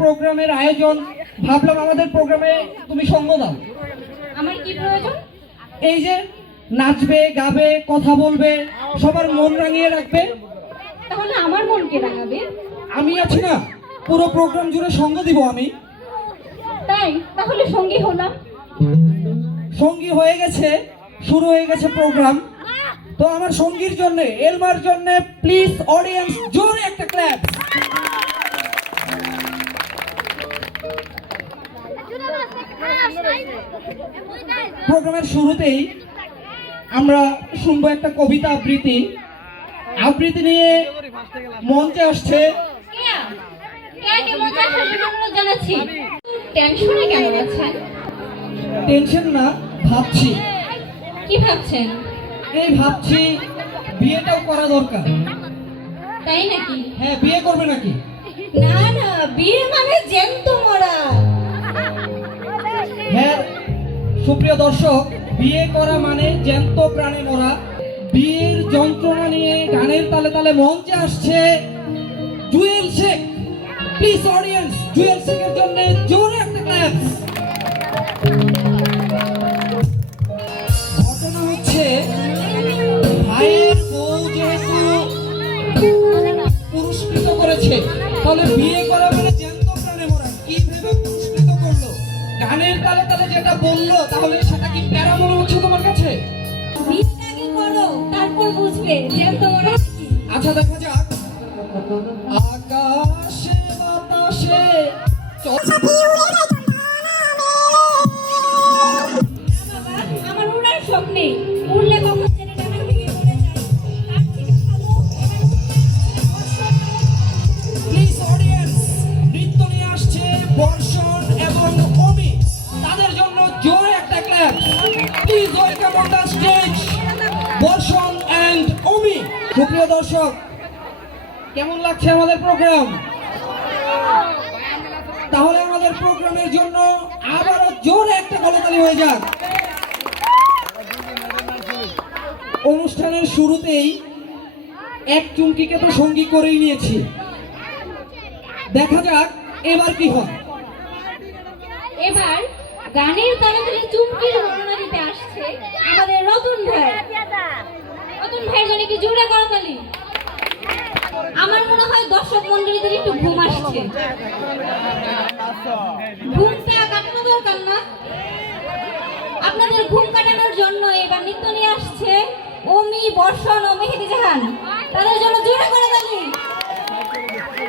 প্রোগ্রামের আয়োজন, ভাবলাম আমাদের প্রোগ্রামে তুমি সঙ্গ দাও। আমার কি প্রয়োজন? এই যে নাচবে, গাবে, কথা বলবে, সবার মন রাঙিয়ে রাখবে। তাহলে আমার মন কে রাঙাবে? আমি আছি না, পুরো প্রোগ্রাম জুড়ে সঙ্গ দিব আমি। তাই তাহলে সঙ্গী হলাম। সঙ্গী হয়ে গেছে, শুরু হয়ে গেছে প্রোগ্রাম। তো আমার সঙ্গীর জন্য, এলমার জন্য প্লিজ অডিয়েন্স জোরে একটা ক্ল্যাপ। প্রোগ্রামের শুরুতেই আমরা শুনবো একটা কবিতা আবৃত্তি। আবৃত্তি নিয়ে মঞ্চে আসছে কেয়া, কেয়াকে মঞ্চে আসার জন্য অনুরোধ জানাচ্ছি। টেনশনে কেন আছেন? টেনশন না, ভাবছি। কি ভাবছেন? এই ভাবছি বিয়েটাও করা দরকার। তাই নাকি? হ্যাঁ, বিয়ে করবে নাকি? না না, বিয়ে মানে জ্যান্ত মরা। হ্যাঁ সুপ্রিয় দর্শক, বিয়ে করা মানে জ্যান্ত প্রাণে মরা। বিয়ের যন্ত্রণা নিয়ে গানের তালে তালে মঞ্চে আসছে জুয়েল শেখ। প্লিজ অডিয়েন্স, জুয়েল শেখের জন্য জোরে একটা ক্ল্যাপ। ঘটনা হচ্ছে, ভাইয়ের বউ যেহেতু পুরস্কৃত করেছে, তাহলে বিয়ে করা মানে জ্যান্ত প্রাণে মরা। কি ভেবে পুরস্কৃত করলো? গানের তালে তালে যেটা বললো, তাহলে সেটা কি প্যারা মনে হচ্ছে তোমার কাছে? বিয়েটা আগে করো, তারপর বুঝবে জ্যান্ত মরা কি। আচ্ছা দেখা যাক। আকাশে বাতাসে আমার উড়ার শখ নেই, উড়লে কখন জেনে ডানা ভেঙে পড়ে যায়। তার থেকে ভালো প্লিজ অডিয়েন্স, নৃত্য নিয়ে আসছে বর্ষণ এবং অমি। তাদের জন্য জোরে একটা clap. Please welcome on the stage বর্ষণ এন্ড অমি। সুপ্রিয় দর্শক, কেমন লাগছে আমাদের প্রোগ্রাম? তাহলে আমাদের প্রোগ্রামের জন্য আবারও জোরে একটা করতালি হয়ে যাক। অনুষ্ঠানের শুরুতেই এক চুমকিকে তো সঙ্গী করেই নিয়েছি, দেখা যাক এবার কি হয়। এবার গানের তালে তালে চুমকির বর্ণনা দিতে আসছে আমাদের রতন ভাই। রতন ভাইয়ের জন্য কি জোরে করতালি? আমার মনে হয় দর্শক মন্ডলীদের একটু ঘুম আসছে। ঘুমটা কাটানো দরকার না? আপনাদের ঘুম কাটানোর জন্য এবার নৃত্য নিয়ে আসছে অমি, বর্ষণ ও মেহেদি জাহান। তাদের জন্য জোরে করতালি।